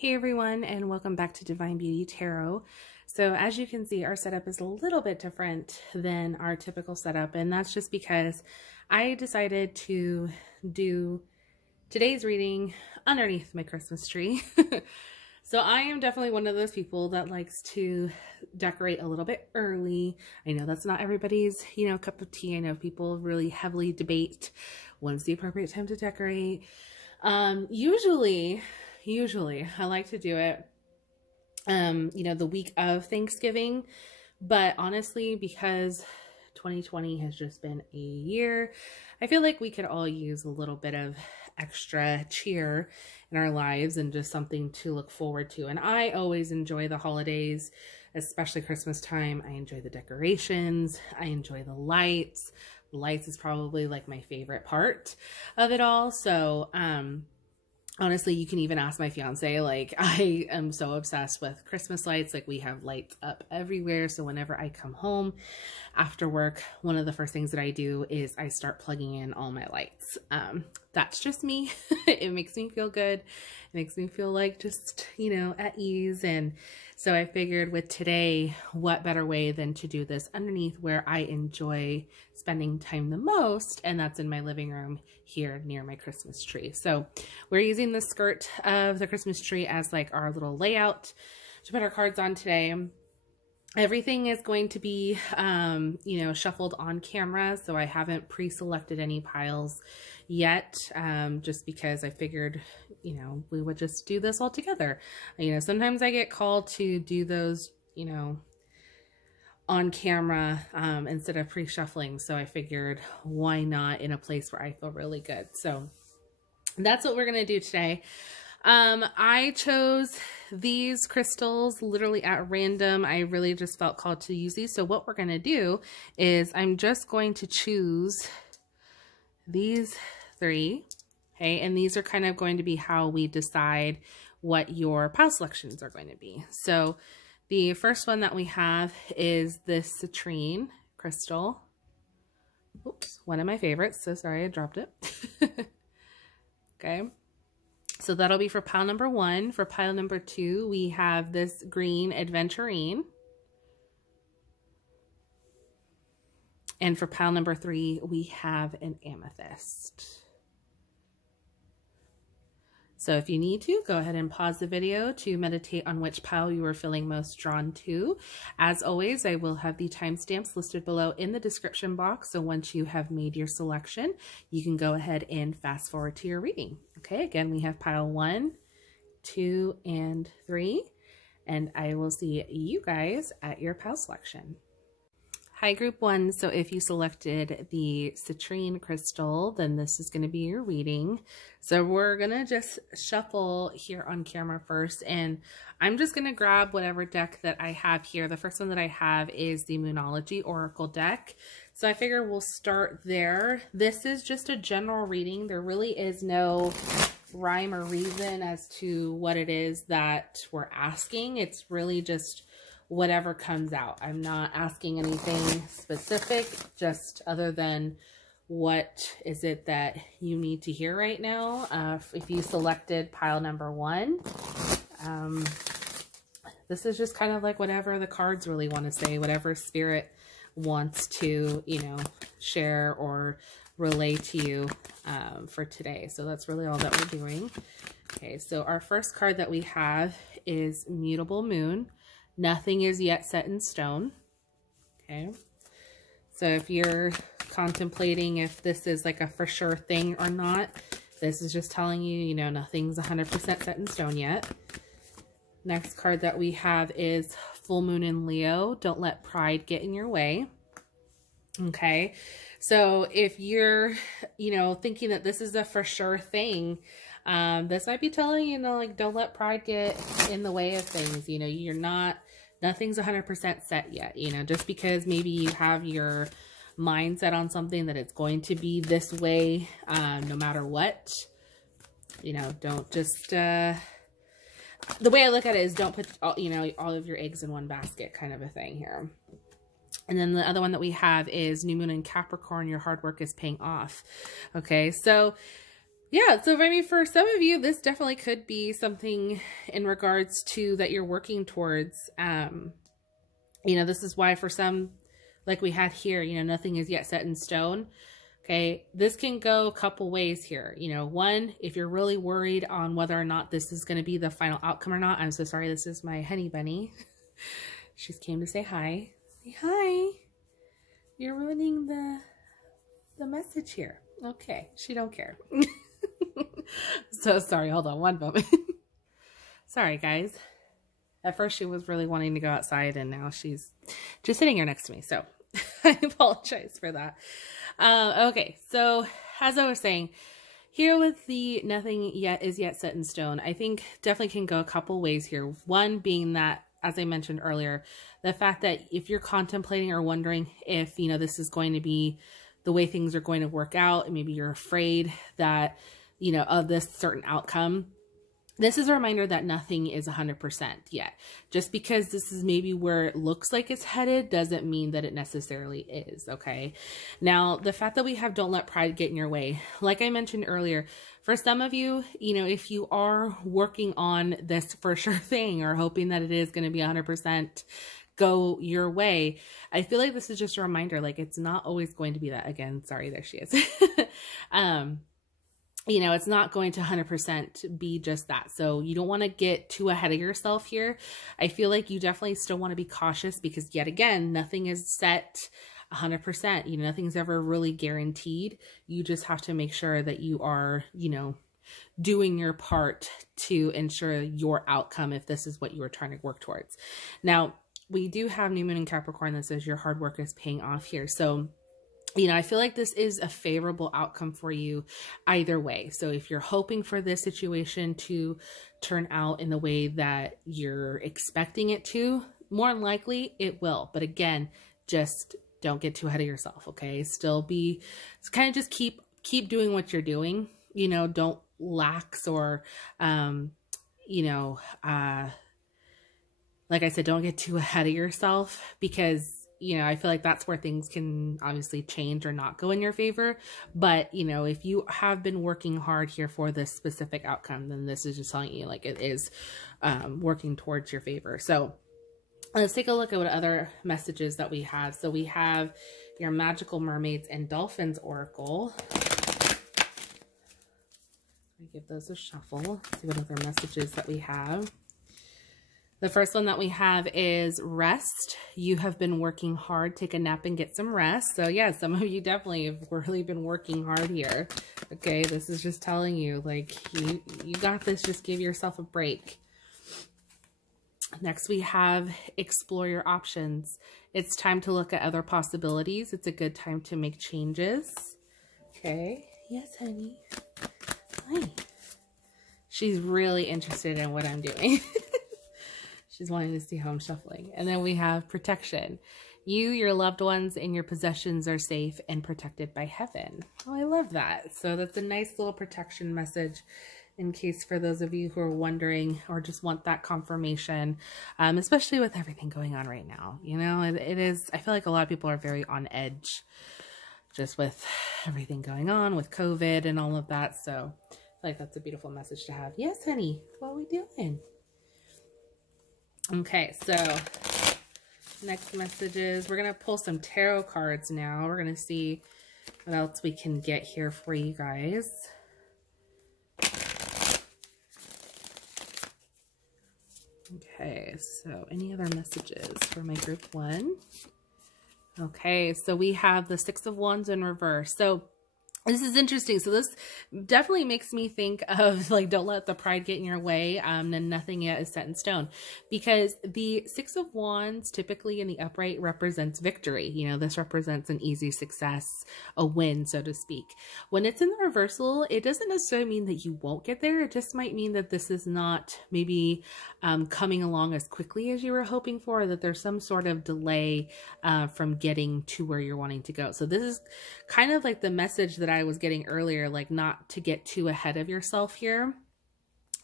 Hey everyone, and welcome back to Divine Beauty Tarot. So as you can see, our setup is a little bit different than our typical setup, and that's just because I decided to do today's reading underneath my Christmas tree. So I am definitely one of those people that likes to decorate a little bit early. I know that's not everybody's, cup of tea. I know people really heavily debate when's the appropriate time to decorate. Usually I like to do it, the week of Thanksgiving, but honestly, because 2020 has just been a year, I feel like we could all use a little bit of extra cheer in our lives and just something to look forward to. And I always enjoy the holidays, especially Christmas time. I enjoy the decorations. I enjoy the lights. The lights is probably like my favorite part of it all. So, honestly, you can even ask my fiance, like, I am so obsessed with Christmas lights. Like, we have lights up everywhere. So whenever I come home after work, one of the first things that I do is I start plugging in all my lights. That's just me. It makes me feel good. It makes me feel like just, at ease. And so I figured with today, what better way than to do this underneath where I enjoy spending time the most, and that's in my living room here near my Christmas tree. So we're using the skirt of the Christmas tree as like our little layout to put our cards on today. Everything is going to be, shuffled on camera. So I haven't pre-selected any piles yet, just because I figured, we would just do this all together. Sometimes I get called to do those, on camera, instead of pre-shuffling. So I figured, why not in a place where I feel really good? So that's what we're going to do today. I chose these crystals literally at random. I really just felt called to use these. So what we're going to do is I'm just going to choose these three. Okay. And these are kind of going to be how we decide what your pile selections are going to be. So the first one that we have is this citrine crystal. Oops, one of my favorites. So sorry, I dropped it. Okay. So that'll be for pile number 1. For pile number 2, we have this green aventurine. And for pile number 3, we have an amethyst. So if you need to, go ahead and pause the video to meditate on which pile you are feeling most drawn to. As always, I will have the timestamps listed below in the description box. So once you have made your selection, you can go ahead and fast forward to your reading. Okay, again, we have pile 1, 2, and 3. And I will see you guys at your pile selection. Hi, group 1. So if you selected the citrine crystal, then this is going to be your reading. So we're going to just shuffle here on camera first, and I'm just going to grab whatever deck that I have here. The first one that I have is the Moonology Oracle deck. So I figure we'll start there. This is just a general reading. There really is no rhyme or reason as to what it is that we're asking. It's really just whatever comes out. I'm not asking anything specific, just other than what is it that you need to hear right now. If you selected pile number 1, this is just kind of like whatever the cards really want to say, whatever spirit wants to, share or relay to you for today. So that's really all that we're doing. Okay, so our first card that we have is Mutable Moon. Nothing is yet set in stone. Okay. So if you're contemplating if this is like a for sure thing or not, this is just telling you, nothing's 100% set in stone yet. Next card that we have is Full Moon in Leo. Don't let pride get in your way. Okay. So if you're, thinking that this is a for sure thing, this might be telling you, like, don't let pride get in the way of things. Nothing's 100% set yet, just because maybe you have your mindset on something that it's going to be this way, no matter what, don't just, the way I look at it is don't put all, all of your eggs in one basket kind of a thing here. And then the other one that we have is New Moon in Capricorn. Your hard work is paying off. Okay. So yeah, so I mean, for some of you, this definitely could be something in regards to that you're working towards. You know, this is why for some, like we had here, you know, nothing is yet set in stone. Okay, this can go a couple ways here. You know, one, if you're really worried on whether or not this is going to be the final outcome or not. I'm so sorry, this is my honey bunny. She's came to say hi. Say hi. You're ruining the message here. Okay, she don't care. So sorry, hold on one moment. Sorry, guys. At first she was really wanting to go outside, and now she's just sitting here next to me. So I apologize for that. Okay, so as I was saying, here with the nothing yet is yet set in stone, I think definitely can go a couple ways here. One being that, as I mentioned earlier, the fact that if you're contemplating or wondering if, you know, this is going to be the way things are going to work out, and maybe you're afraid that, you know, of this certain outcome, this is a reminder that nothing is 100% yet. Just because this is maybe where it looks like it's headed doesn't mean that it necessarily is, okay? Now, the fact that we have don't let pride get in your way, like I mentioned earlier, for some of you, you know, if you are working on this for sure thing or hoping that it is going to be 100% go your way, I feel like this is just a reminder, like it's not always going to be that. Again, sorry, there she is. You know, it's not going to 100% be just that. So you don't want to get too ahead of yourself here. I feel like you definitely still want to be cautious because, yet again, nothing is set 100%. You know, nothing's ever really guaranteed. You just have to make sure that you are, you know, doing your part to ensure your outcome if this is what you are trying to work towards. Now, we do have New Moon in Capricorn that says your hard work is paying off here. So, you know, I feel like this is a favorable outcome for you either way. So if you're hoping for this situation to turn out in the way that you're expecting it to, more than likely it will. But again, just don't get too ahead of yourself, okay? Still be, kind of just keep doing what you're doing. You know, don't lax or, you know, like I said, don't get too ahead of yourself because, you know, I feel like that's where things can obviously change or not go in your favor. But, you know, if you have been working hard here for this specific outcome, then this is just telling you like it is working towards your favor. So let's take a look at what other messages that we have. So we have your Magical Mermaids and Dolphins Oracle. Give those a shuffle. See what other messages that we have. The first one that we have is rest. You have been working hard. Take a nap and get some rest. So yeah, some of you definitely have really been working hard here. Okay, this is just telling you like you got this. Just give yourself a break. Next we have explore your options. It's time to look at other possibilities. It's a good time to make changes. Okay. Yes, honey. Hi. She's really interested in what I'm doing. She's wanting to see how I'm shuffling. And then we have protection. You, your loved ones, and your possessions are safe and protected by heaven. Oh, I love that. So that's a nice little protection message in case for those of you who are wondering or just want that confirmation, especially with everything going on right now. You know, it is, I feel like a lot of people are very on edge just with everything going on with COVID and all of that. So I feel like that's a beautiful message to have. Yes, honey, what are we doing? Okay, so next messages, we're going to pull some tarot cards now. We're going to see what else we can get here for you guys. Okay, so any other messages for my group one? Okay, so we have the Six of Wands in reverse. So this is interesting. So this definitely makes me think of like, don't let the pride get in your way. And nothing yet is set in stone, because the Six of Wands typically in the upright represents victory. You know, this represents an easy success, a win, so to speak. When it's in the reversal, it doesn't necessarily mean that you won't get there. It just might mean that this is not maybe coming along as quickly as you were hoping for, or that there's some sort of delay from getting to where you're wanting to go. So this is kind of like the message that I was getting earlier, like not to get too ahead of yourself here.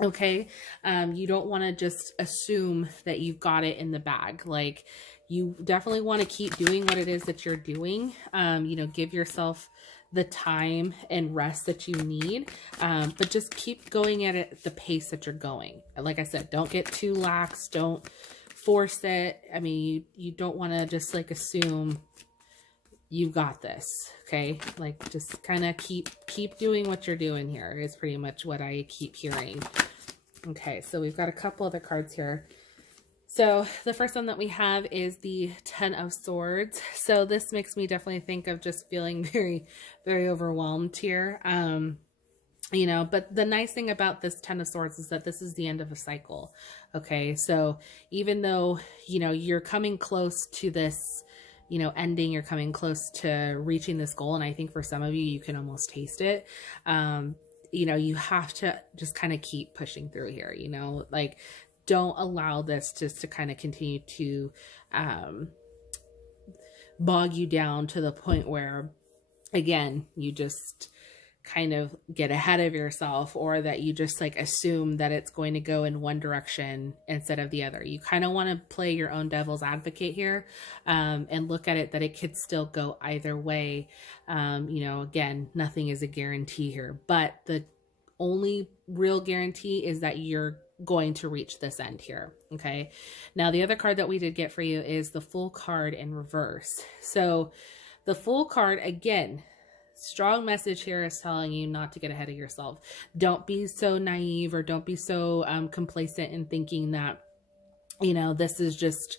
Okay. You don't want to just assume that you've got it in the bag. Like you definitely want to keep doing what it is that you're doing. You know, give yourself the time and rest that you need. But just keep going at it at the pace that you're going. Like I said, don't get too lax. Don't force it. I mean, you don't want to just like assume you got this. Okay. Like just kind of keep doing what you're doing here is pretty much what I keep hearing. Okay. So we've got a couple other cards here. So the first one that we have is the 10 of Swords. So this makes me definitely think of just feeling very, very overwhelmed here. You know, but the nice thing about this 10 of Swords is that this is the end of a cycle. Okay. So even though, you know, you're coming close to this, you know, ending, you're coming close to reaching this goal. And I think for some of you, you can almost taste it. You know, you have to just kind of keep pushing through here, you know, like, don't allow this just to kind of continue to bog you down to the point where, again, you just kind of get ahead of yourself, or that you just like assume that it's going to go in one direction instead of the other. You kind of want to play your own devil's advocate here, and look at it that it could still go either way. You know, again, nothing is a guarantee here, but the only real guarantee is that you're going to reach this end here. Okay. Now the other card that we did get for you is the Fool card in reverse. So the Fool card, again, strong message here is telling you not to get ahead of yourself. Don't be so naive, or don't be so complacent in thinking that, you know, this is just,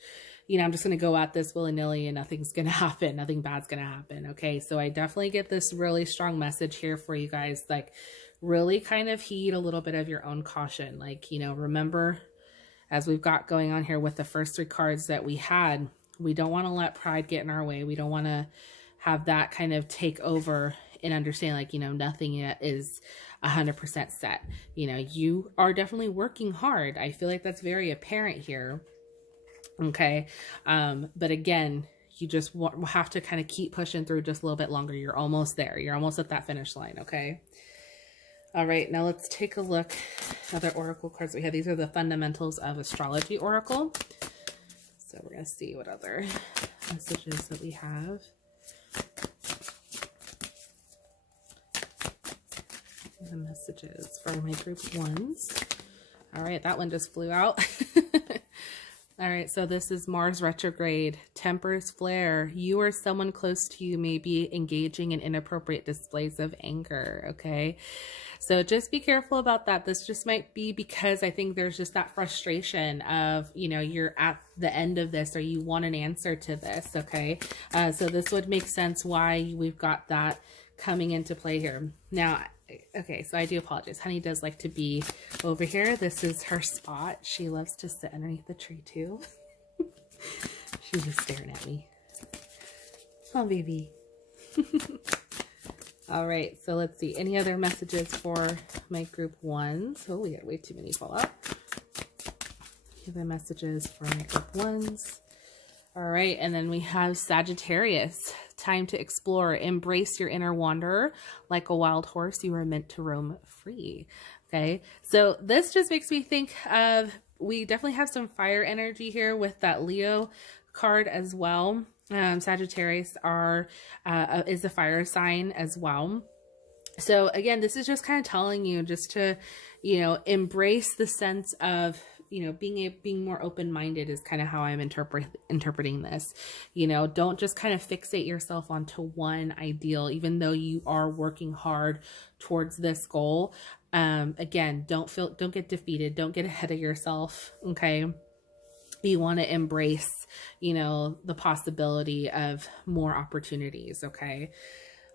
you know, I'm just going to go at this willy-nilly and nothing's going to happen. Nothing bad's going to happen. Okay. So I definitely get this really strong message here for you guys. Like, really kind of heed a little bit of your own caution. Like, you know, remember, as we've got going on here with the first 3 cards that we had, we don't want to let pride get in our way. We don't want to have that kind of take over and understand, like, you know, nothing is 100% set. You know, you are definitely working hard. I feel like that's very apparent here. Okay. But again, you just have to kind of keep pushing through just a little bit longer. You're almost there. You're almost at that finish line. Okay. All right, now let's take a look at the oracle cards we have. These are the Fundamentals of Astrology Oracle. So we're going to see what other messages that we have. The messages for my group ones. All right, that one just flew out. All right, so this is Mars retrograde, tempers flare. You or someone close to you may be engaging in inappropriate displays of anger, okay? So just be careful about that. This just might be because I think there's just that frustration of, you know, you're at the end of this, or you want an answer to this, okay? So this would make sense why we've got that coming into play here. Now, okay, so I do apologize. Honey does like to be over here. This is her spot. She loves to sit underneath the tree too. She's just staring at me. Oh, baby. All right, so let's see. Any other messages for my group ones? Oh, we got way too many fall out. Other messages for my group ones. All right, and then we have Sagittarius. Time to explore. Embrace your inner wanderer. Like a wild horse, you are meant to roam free. Okay, so this just makes me think of, we definitely have some fire energy here with that Leo card as well. Sagittarius is a fire sign as well. So again, this is just kind of telling you just to, you know, embrace the sense of, you know, being more open-minded is kind of how I'm interpreting this. You know, don't just kind of fixate yourself onto one ideal, even though you are working hard towards this goal. Again, don't get defeated. Don't get ahead of yourself. Okay. You want to embrace, you know, the possibility of more opportunities. Okay.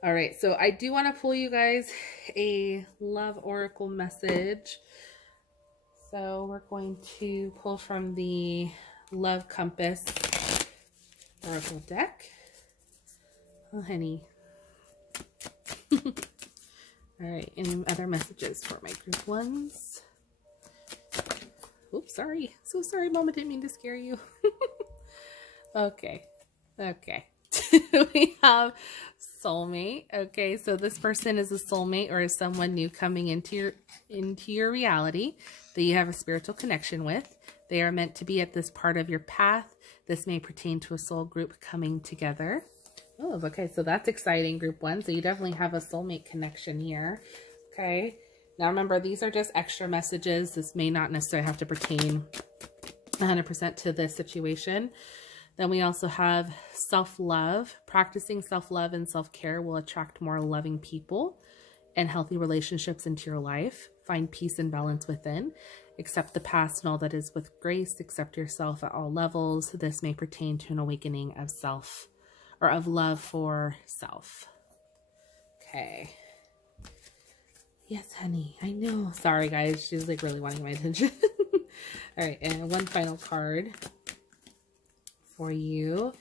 All right. So I do want to pull you guys a love oracle message. So we're going to pull from the Love Compass oracle deck. Oh, honey. All right. Any other messages for my group ones? Oops, sorry. So sorry, Mama. Didn't mean to scare you. Okay. Okay. We have soulmate. Okay, so this person is a soulmate or is someone new coming into your reality that you have a spiritual connection with. They are meant to be at this part of your path. This may pertain to a soul group coming together. move. Okay, so that's exciting, group 1. So you definitely have a soulmate connection here. Okay, now remember, these are just extra messages. This may not necessarily have to pertain 100% to this situation. Then we also have self-love. Practicing self-love and self-care will attract more loving people and healthy relationships into your life. Find peace and balance within. Accept the past and all that is with grace. Accept yourself at all levels. This may pertain to an awakening of self, or of love for self. Okay. Yes, honey, I know. Sorry, guys. She's like really wanting my attention. All right, and one final card for you.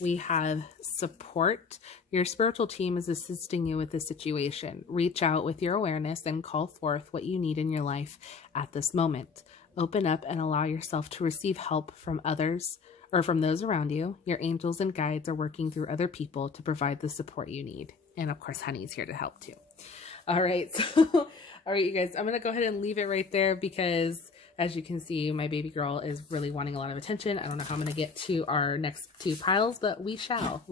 We have support. Your spiritual team is assisting you with this situation. Reach out with your awareness and call forth what you need in your life at this moment. Open up and allow yourself to receive help from others or from those around you. Your angels and guides are working through other people to provide the support you need. And of course, honey's here to help too. All right. So, all right, you guys, I'm going to go ahead and leave it right there because as you can see, my baby girl is really wanting a lot of attention. I don't know how I'm going to get to our next 2 piles, but we shall.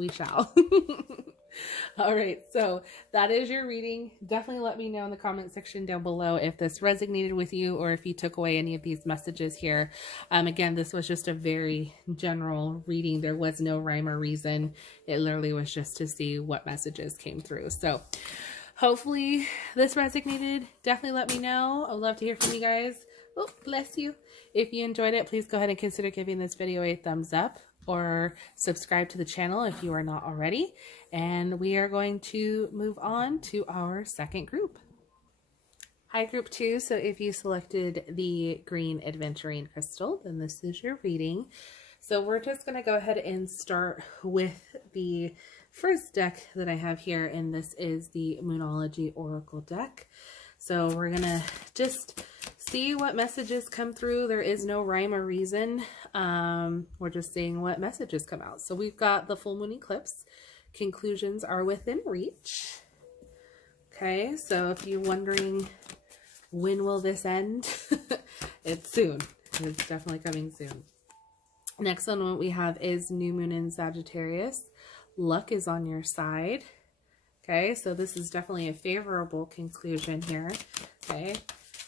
All right, so that is your reading. Definitely let me know in the comment section down below if this resonated with you or if you took away any of these messages here. Again, this was just a very general reading. There was no rhyme or reason. It literally was just to see what messages came through. So hopefully this resonated. Definitely let me know. I'd love to hear from you guys. Oh, bless you. If you enjoyed it, please go ahead and consider giving this video a thumbs up or subscribe to the channel if you are not already. And we are going to move on to our second group. Hi, group 2. So if you selected the green aventurine crystal, then this is your reading. So we're just going to go ahead and start with the first deck that I have here, and this is the Moonology Oracle deck. So we're going to just see what messages come through. There is no rhyme or reason. We're just seeing what messages come out. So we've got the full moon eclipse. Conclusions are within reach. Okay, so if you're wondering when will this end, it's soon. It's definitely coming soon. Next one, what we have is new moon in Sagittarius. Luck is on your side. Okay, so this is definitely a favorable conclusion here. Okay,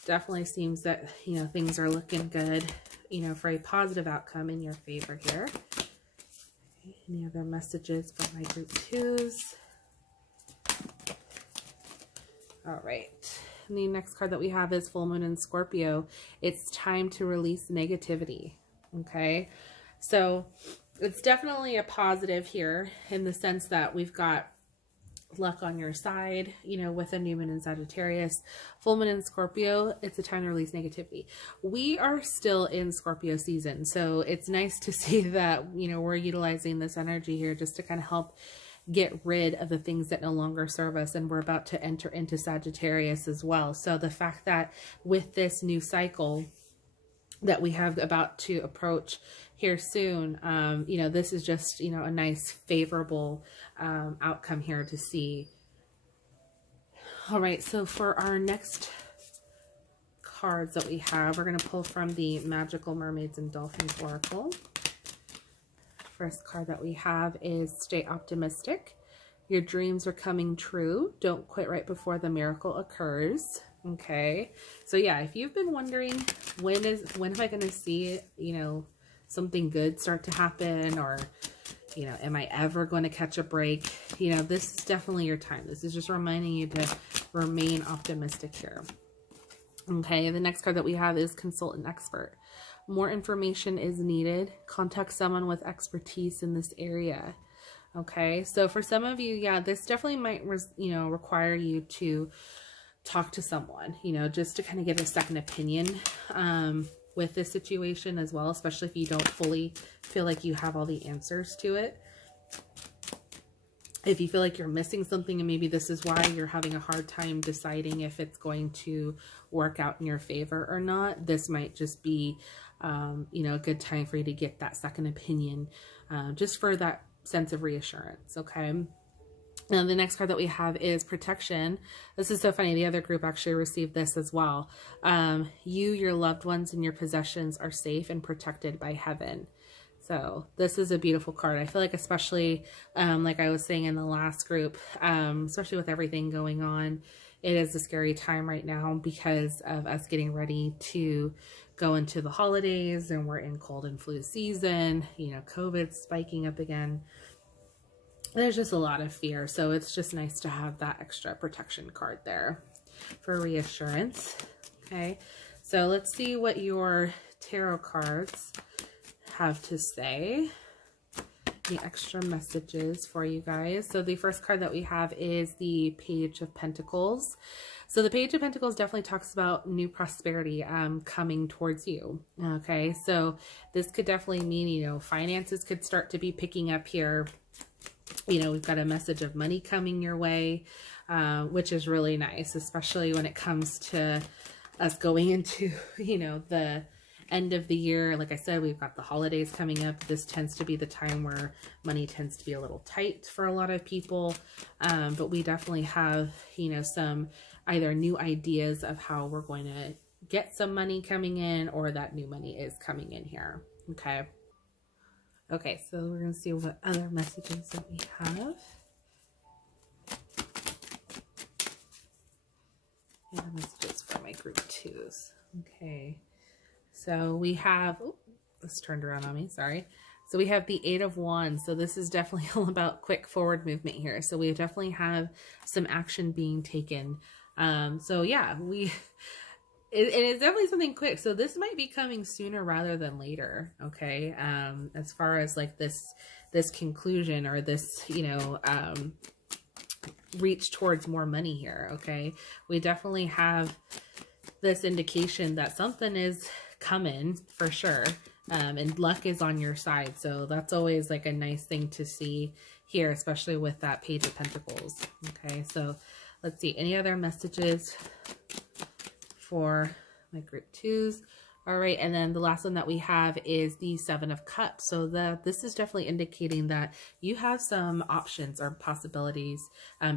definitely seems that, you know, things are looking good, you know, for a positive outcome in your favor here. Okay, any other messages for my group 2s? All right. And the next card that we have is full moon in Scorpio. It's time to release negativity. Okay, so it's definitely a positive here in the sense that we've got luck on your side, you know, with a new moon in Sagittarius, full moon in Scorpio. It's a time to release negativity. We are still in Scorpio season, so it's nice to see that, you know, we're utilizing this energy here just to kind of help get rid of the things that no longer serve us, and we're about to enter into Sagittarius as well. So the fact that with this new cycle that we have about to approach here soon, you know, this is just, you know, a nice favorable outcome here to see. All right, so for our next cards that we have, we're going to pull from the Magical Mermaids and Dolphins Oracle. First card that we have is Stay Optimistic. Your dreams are coming true. Don't quit right before the miracle occurs. Okay, so yeah, if you've been wondering when am I going to see, you know, something good start to happen, or, you know, am I ever going to catch a break? You know, this is definitely your time. This is just reminding you to remain optimistic here. Okay, the next card that we have is Consult an Expert. More information is needed. Contact someone with expertise in this area. Okay, so for some of you, yeah, this definitely might, you know, require you to talk to someone, you know, just to kind of get a second opinion with this situation as well, especially if you don't fully feel like you have all the answers to it. If you feel like you're missing something and maybe this is why you're having a hard time deciding if it's going to work out in your favor or not, this might just be, you know, a good time for you to get that second opinion, just for that sense of reassurance. Okay. Now, the next card that we have is Protection. This is so funny. The other group actually received this as well. You, your loved ones, and your possessions are safe and protected by heaven. So this is a beautiful card. I feel like, especially like I was saying in the last group, especially with everything going on, it is a scary time right now because of us getting ready to go into the holidays, and we're in cold and flu season, you know, COVID spiking up again. There's just a lot of fear. So it's just nice to have that extra protection card there for reassurance. Okay. So let's see what your tarot cards have to say, the extra messages for you guys. So the first card that we have is the Page of Pentacles. So the Page of Pentacles definitely talks about new prosperity coming towards you. Okay, so this could definitely mean, you know, finances could start to be picking up here. You know, we've got a message of money coming your way, which is really nice, especially when it comes to us going into, you know, the end of the year. Like I said, we've got the holidays coming up. This tends to be the time where money tends to be a little tight for a lot of people. But we definitely have, you know, some either new ideas of how we're going to get some money coming in, or that new money is coming in here. Okay. Okay, so we're going to see what other messages that we have. And messages for my group twos. Okay. So we have, oh, this turned around on me, sorry. So we have the Eight of Wands. So this is definitely all about quick forward movement here. So we definitely have some action being taken. So yeah, it's definitely something quick. So this might be coming sooner rather than later. Okay. As far as like this conclusion, or this, you know, reach towards more money here. Okay. We definitely have this indication that something is coming for sure, and luck is on your side. So that's always like a nice thing to see here, especially with that Page of Pentacles. Okay, so let's see, any other messages for my group twos? All right, and then the last one that we have is the Seven of Cups. So this is definitely indicating that you have some options or possibilities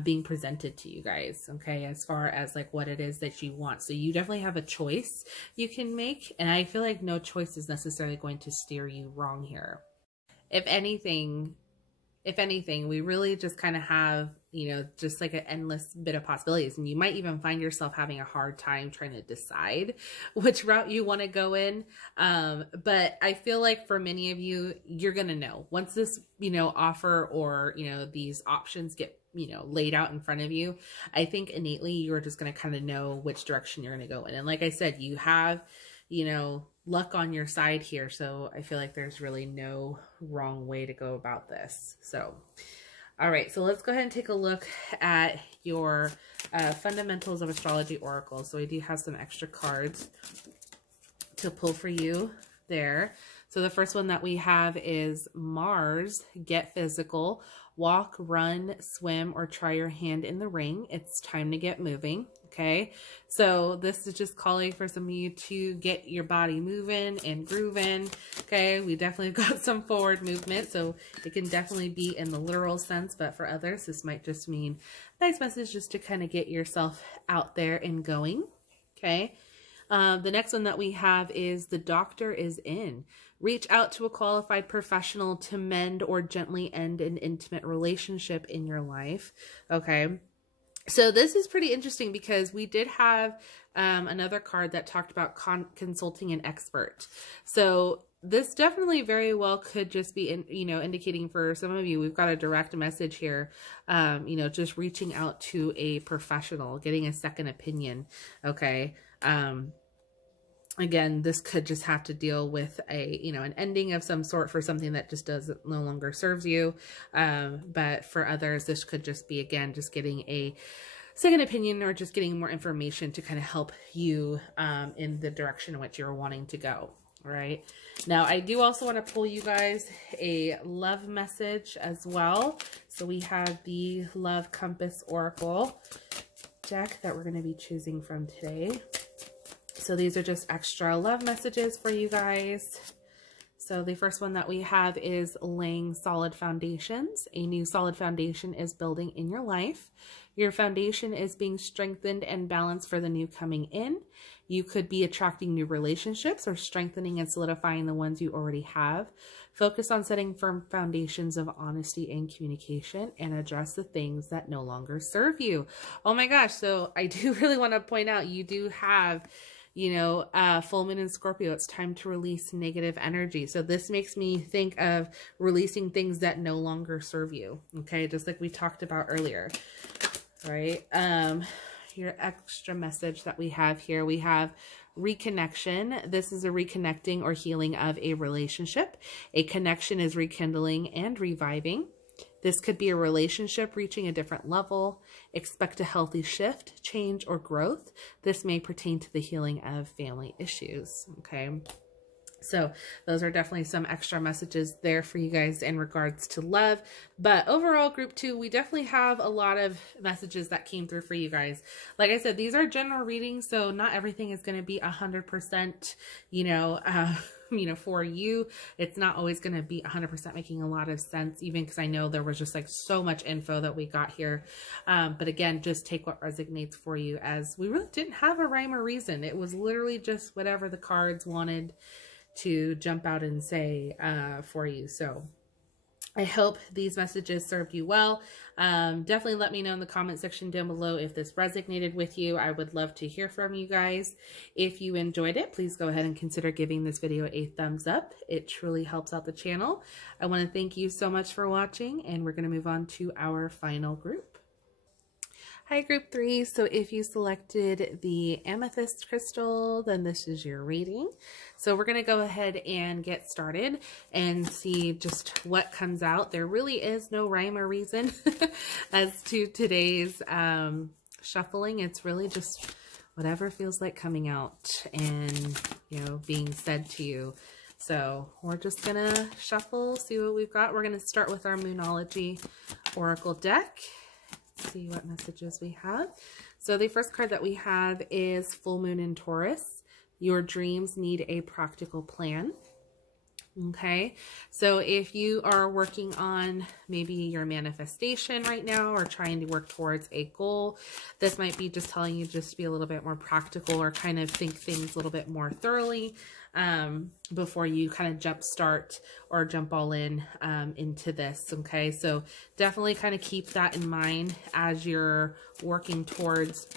being presented to you guys, okay, as far as like what it is that you want. So you definitely have a choice you can make, and I feel like no choice is necessarily going to steer you wrong here. If anything, we really just kind of have, you know, just like an endless bit of possibilities. And you might even find yourself having a hard time trying to decide which route you want to go in. But I feel like for many of you, you're going to know once this, you know, offer, or, you know, these options get, you know, laid out in front of you. I think innately you're just going to kind of know which direction you're going to go in. And like I said, you have, you know, luck on your side here. So I feel like there's really no wrong way to go about this. So, all right, so let's go ahead and take a look at your Fundamentals of Astrology Oracle. So I do have some extra cards to pull for you there. So the first one that we have is Mars, Get Physical, Walk, Run, Swim, or try your hand in the ring. It's time to get moving. Okay, so this is just calling for some of you to get your body moving and grooving. Okay, we definitely got some forward movement, so it can definitely be in the literal sense, but for others, this might just mean nice message just to kind of get yourself out there and going. Okay, the next one that we have is The Doctor is In. Reach out to a qualified professional to mend or gently end an intimate relationship in your life. Okay. So this is pretty interesting because we did have another card that talked about consulting an expert. So this definitely very well could just be, indicating for some of you, we've got a direct message here, just reaching out to a professional, getting a second opinion. Okay. Again, this could just have to deal with an ending of some sort for something that just no longer serves you. But for others, this could just be, again, just getting a second opinion or just getting more information to kind of help you in the direction in which you're wanting to go. All right. Now, I do also want to pull you guys a love message as well. So we have the Love Compass Oracle deck that we're going to be choosing from today. So these are just extra love messages for you guys. So the first one that we have is laying solid foundations. A new solid foundation is building in your life. Your foundation is being strengthened and balanced for the new coming in. You could be attracting new relationships or strengthening and solidifying the ones you already have. Focus on setting firm foundations of honesty and communication, and address the things that no longer serve you. Oh my gosh. So I do really want to point out, you do have, you know, full moon in Scorpio. It's time to release negative energy. So this makes me think of releasing things that no longer serve you. Okay. Just like we talked about earlier, right? Your extra message that we have here, we have reconnection. This is a reconnecting or healing of a relationship. A connection is rekindling and reviving. This could be a relationship reaching a different level. Expect a healthy shift, change, or growth. This may pertain to the healing of family issues. Okay. So those are definitely some extra messages there for you guys in regards to love. But overall, group 2, we definitely have a lot of messages that came through for you guys. Like I said, these are general readings, so not everything is going to be 100%, you know, for you. It's not always going to be 100% making a lot of sense, even because I know there was just like so much info that we got here. But again, just take what resonates for you, as we really didn't have a rhyme or reason. It was literally just whatever the cards wanted to jump out and say for you. So I hope these messages served you well. Definitely let me know in the comment section down below if this resonated with you. I would love to hear from you guys. If you enjoyed it, please go ahead and consider giving this video a thumbs up. It truly helps out the channel. I want to thank you so much for watching, and we're going to move on to our final group. Hi, group 3. So if you selected the amethyst crystal, then this is your reading. So we're going to go ahead and get started and see just what comes out. There really is no rhyme or reason as to today's shuffling. It's really just whatever feels like coming out and, you know, being said to you. So we're just going to shuffle, see what we've got. We're going to start with our Moonology Oracle deck. See what messages we have. So the first card that we have is Full Moon in Taurus. Your dreams need a practical plan. Okay, so if you are working on maybe your manifestation right now, or trying to work towards a goal, this might be just telling you just to be a little bit more practical, or kind of think things a little bit more thoroughly before you kind of jump start or jump all in into this. Okay, so definitely kind of keep that in mind as you're working towards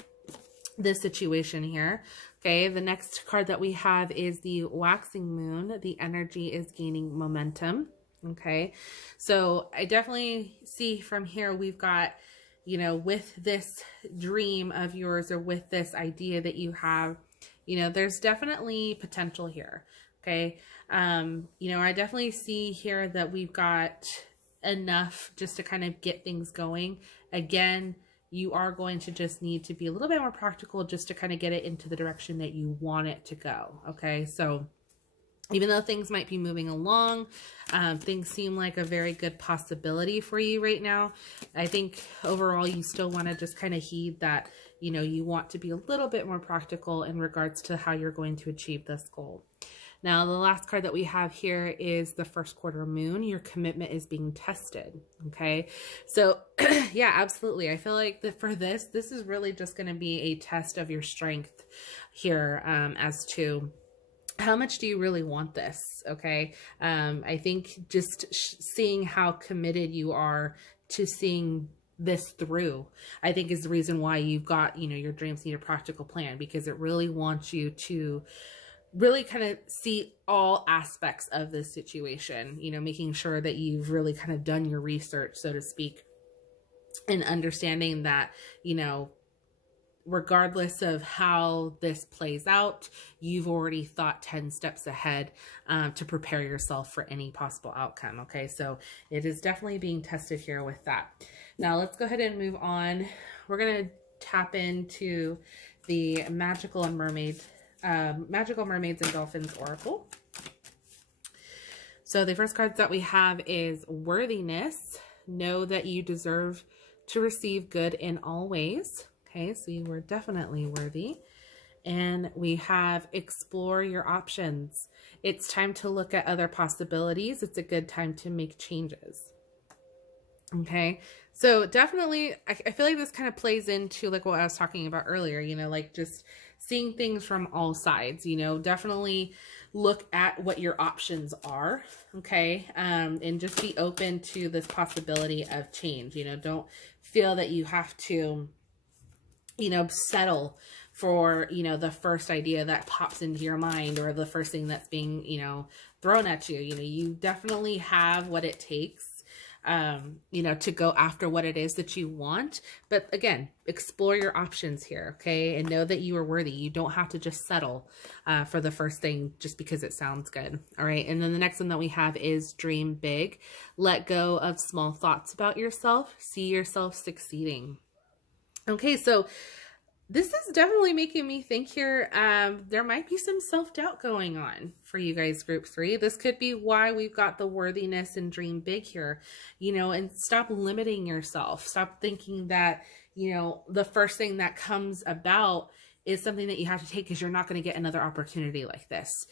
this situation here. Okay, the next card that we have is the Waxing Moon. The energy is gaining momentum. Okay, so I definitely see from here we've got, you know, with this dream of yours, or with this idea that you have, you know, there's definitely potential here. Okay, you know, I definitely see here that we've got enough just to kind of get things going. Again, you are going to just need to be a little bit more practical just to kind of get it into the direction that you want it to go. Okay, so even though things might be moving along, things seem like a very good possibility for you right now, I think overall you still want to just kind of heed that, you know, you want to be a little bit more practical in regards to how you're going to achieve this goal. Now, the last card that we have here is the first quarter moon. Your commitment is being tested. Okay, so yeah, absolutely. I feel like for this is really just going to be a test of your strength here, as to how much do you really want this. Okay, I think just seeing how committed you are to seeing this through, I think, is the reason why you've got, you know, your dreams need a practical plan, because it really wants you to really kind of see all aspects of this situation, you know, making sure that you've really kind of done your research, so to speak, and understanding that, you know, regardless of how this plays out, you've already thought 10 steps ahead to prepare yourself for any possible outcome. Okay, so it is definitely being tested here with that. Now let's go ahead and move on. We're going to tap into the Magical Mermaids and Dolphins Oracle. So the first cards that we have is Worthiness. Know that you deserve to receive good in all ways. Okay, so you were definitely worthy. And we have explore your options. It's time to look at other possibilities. It's a good time to make changes. Okay, so definitely, I feel like this kind of plays into like what I was talking about earlier, you know, like just seeing things from all sides, you know, definitely look at what your options are, okay, and just be open to this possibility of change, you know, don't feel that you have to, you know, settle for, you know, the first idea that pops into your mind or the first thing that's being, you know, thrown at you. You know, you definitely have what it takes, you know, to go after what it is that you want. But again, explore your options here, okay? And know that you are worthy. You don't have to just settle for the first thing just because it sounds good, all right? And then the next one that we have is dream big. Let go of small thoughts about yourself. See yourself succeeding. Okay, so this is definitely making me think here, there might be some self-doubt going on for you guys, group 3. This could be why we've got the worthiness and dream big here, you know, and stop limiting yourself. Stop thinking that, you know, the first thing that comes about is something that you have to take because you're not going to get another opportunity like this.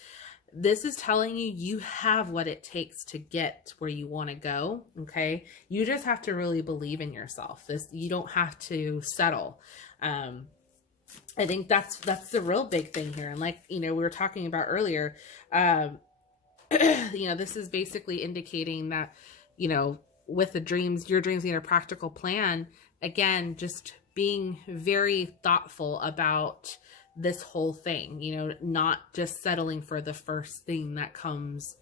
This is telling you you have what it takes to get where you want to go, okay? You just have to really believe in yourself. You don't have to settle. I think that's the real big thing here. And like, you know, we were talking about earlier, you know, this is basically indicating that, you know, with the dreams, your dreams need a practical plan. Again, just being very thoughtful about this whole thing, you know, not just settling for the first thing that comes,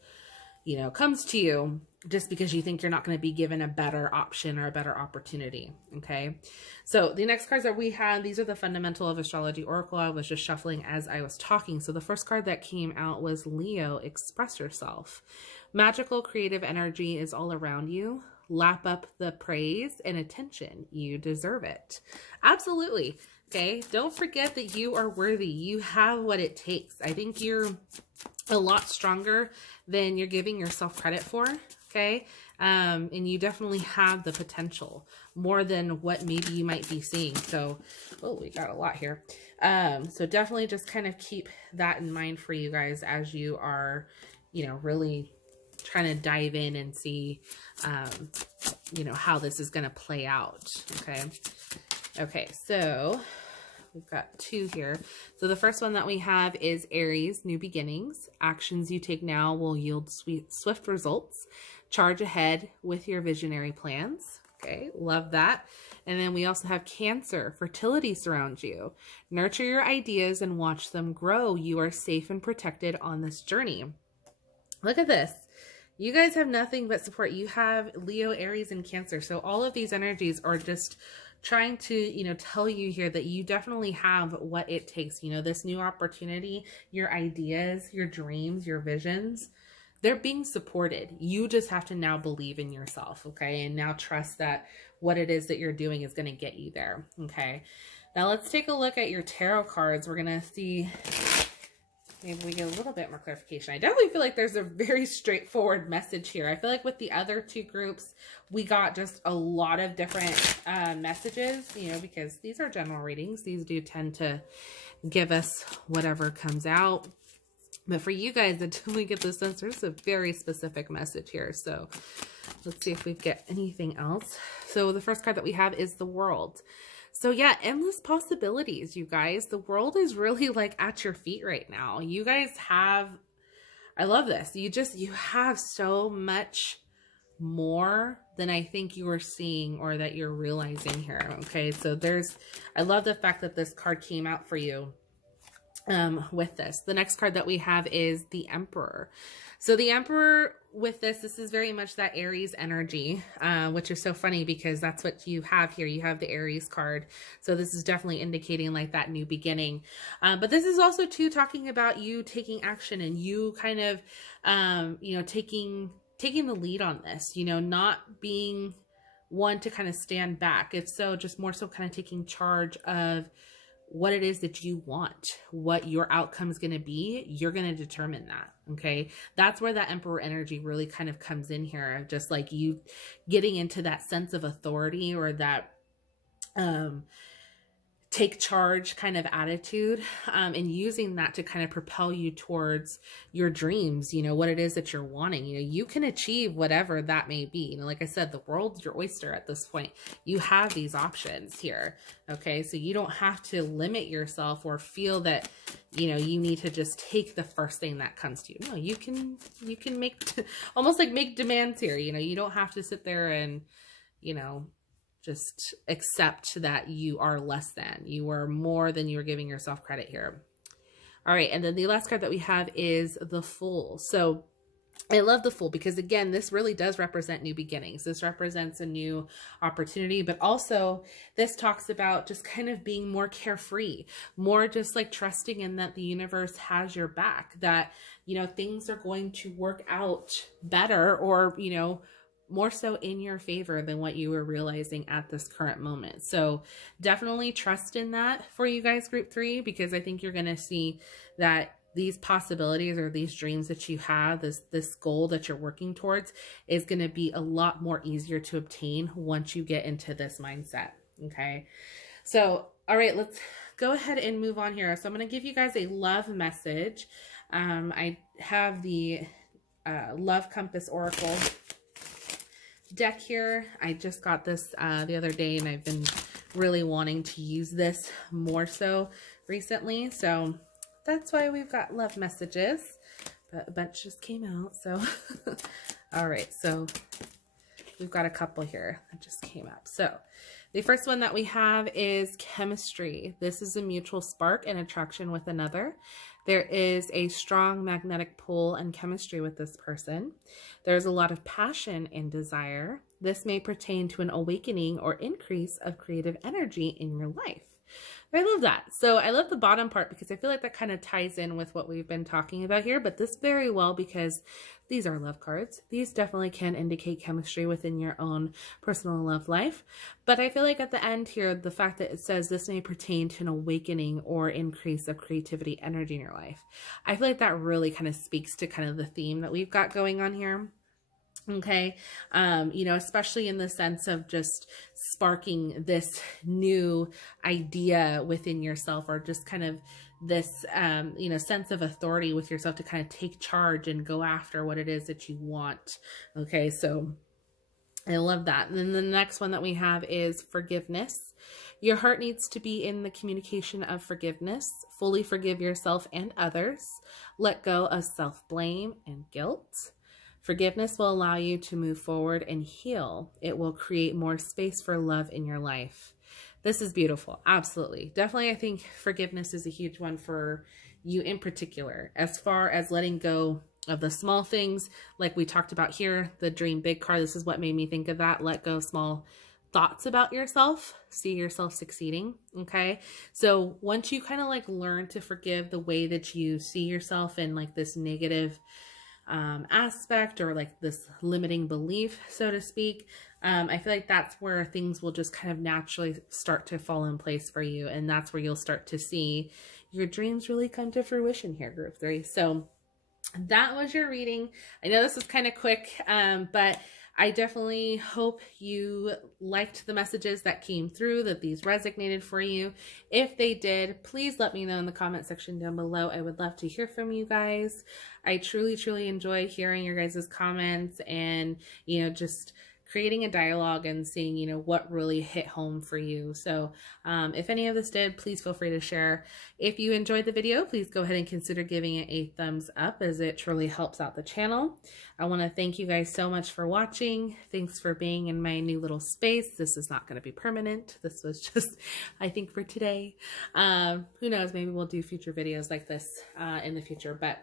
you know, comes to you just because you think you're not going to be given a better option or a better opportunity. Okay. So the next cards that we had, these are the Fundamental of Astrology Oracle. I was just shuffling as I was talking. So the first card that came out was Leo, express yourself. Magical creative energy is all around you. Lap up the praise and attention. You deserve it. Absolutely. Okay. Don't forget that you are worthy. You have what it takes. I think you're a lot stronger than you're giving yourself credit for. Okay. And you definitely have the potential more than what maybe you might be seeing. So, oh, we got a lot here. So definitely just kind of keep that in mind for you guys as you are, you know, really trying to dive in and see, you know, how this is going to play out. Okay. Okay. So we've got 2 here. So the first one that we have is Aries, new beginnings. Actions you take now will yield swift results. Charge ahead with your visionary plans. Okay, love that. And then we also have Cancer, fertility surrounds you. Nurture your ideas and watch them grow. You are safe and protected on this journey. Look at this. You guys have nothing but support. You have Leo, Aries, and Cancer. So all of these energies are just trying to, you know, tell you here that you definitely have what it takes. You know, this new opportunity, your ideas, your dreams, your visions, they're being supported. You just have to now believe in yourself, okay? And now trust that what it is that you're doing is going to get you there, okay? Now let's take a look at your tarot cards. We're going to see, maybe we get a little bit more clarification. I definitely feel like there's a very straightforward message here. I feel like with the other 2 groups, we got just a lot of different messages, you know, because these are general readings. These do tend to give us whatever comes out. But for you guys, until we get the sense, there's a very specific message here. So let's see if we get anything else. So the first card that we have is the World. So yeah, endless possibilities, you guys. The world is really like at your feet right now. You guys have, I love this. You have so much more than I think you are seeing or that you're realizing here. Okay. So I love the fact that this card came out for you. With this. The next card that we have is the Emperor. So the Emperor with this is very much that Aries energy, which is so funny because that's what you have here. You have the Aries card. So this is definitely indicating like that new beginning. But this is also too talking about you taking action and you kind of, you know, taking the lead on this, you know, not being one to kind of stand back. If so, just more so kind of taking charge of what it is that you want, what your outcome is going to be. You're going to determine that. Okay. That's where that Emperor energy really kind of comes in here. Just like you getting into that sense of authority or that, take charge kind of attitude, and using that to kind of propel you towards your dreams, you know, what it is that you're wanting. You know, you can achieve whatever that may be. You know, like I said, the world's your oyster at this point. You have these options here. Okay. So you don't have to limit yourself or feel that, you know, you need to just take the first thing that comes to you. No, you can make almost like make demands here. You know, you don't have to sit there and, you know, just accept that you are less than. You are more than you're giving yourself credit here. All right. And then the last card that we have is the Fool. So I love the Fool because, again, this really does represent new beginnings. This represents a new opportunity, but also this talks about just kind of being more carefree, more just like trusting in that the universe has your back, that, you know, things are going to work out better, or, you know, more so in your favor than what you were realizing at this current moment. So definitely trust in that for you guys, group 3, because I think you're going to see that these possibilities or these dreams that you have, this goal that you're working towards, is going to be a lot more easier to obtain once you get into this mindset. Okay. So, all right, let's go ahead and move on here. So I'm going to give you guys a love message. I have the Love Compass Oracle deck here. I just got this the other day, and I've been really wanting to use this more so recently. So that's why we've got love messages, but a bunch just came out. So all right, so we've got a couple here that just came up. So the first one that we have is chemistry. This is a mutual spark and attraction with another. There is a strong magnetic pull and chemistry with this person. There's a lot of passion and desire. This may pertain to an awakening or increase of creative energy in your life. I love that. So I love the bottom part because I feel like that kind of ties in with what we've been talking about here, but this very well, because these are love cards. These definitely can indicate chemistry within your own personal love life. But I feel like at the end here, the fact that it says this may pertain to an awakening or increase of creativity energy in your life, I feel like that really kind of speaks to kind of the theme that we've got going on here. Okay. You know, especially in the sense of just sparking this new idea within yourself, or just kind of this, you know, sense of authority with yourself to kind of take charge and go after what it is that you want. Okay. So I love that. And then the next one that we have is forgiveness. Your heart needs to be in the communication of forgiveness. Fully forgive yourself and others. Let go of self-blame and guilt. Forgiveness will allow you to move forward and heal. It will create more space for love in your life. This is beautiful. Absolutely. Definitely, I think forgiveness is a huge one for you in particular, as far as letting go of the small things like we talked about here, the dream big card. This is what made me think of that. Let go of small thoughts about yourself. See yourself succeeding. Okay. So once you kind of like learn to forgive the way that you see yourself in like this negative aspect, or like this limiting belief, so to speak, I feel like that's where things will just kind of naturally start to fall in place for you. And that's where you'll start to see your dreams really come to fruition here, group 3. So that was your reading. I know this was kind of quick, but I definitely hope you liked the messages that came through, that these resonated for you. If they did, please let me know in the comment section down below. I would love to hear from you guys. I truly, truly enjoy hearing your guys' comments and, you know, just creating a dialogue and seeing, you know, what really hit home for you. So if any of this did, please feel free to share. If you enjoyed the video, please go ahead and consider giving it a thumbs up, as it truly helps out the channel. I want to thank you guys so much for watching. Thanks for being in my new little space. This is not going to be permanent. This was just, I think, for today. Who knows, maybe we'll do future videos like this in the future. But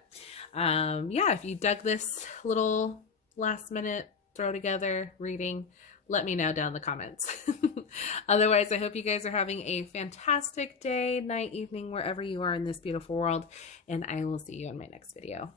yeah, if you dug this little last minute throw together reading, let me know down in the comments. Otherwise, I hope you guys are having a fantastic day, night, evening, wherever you are in this beautiful world, and I will see you in my next video.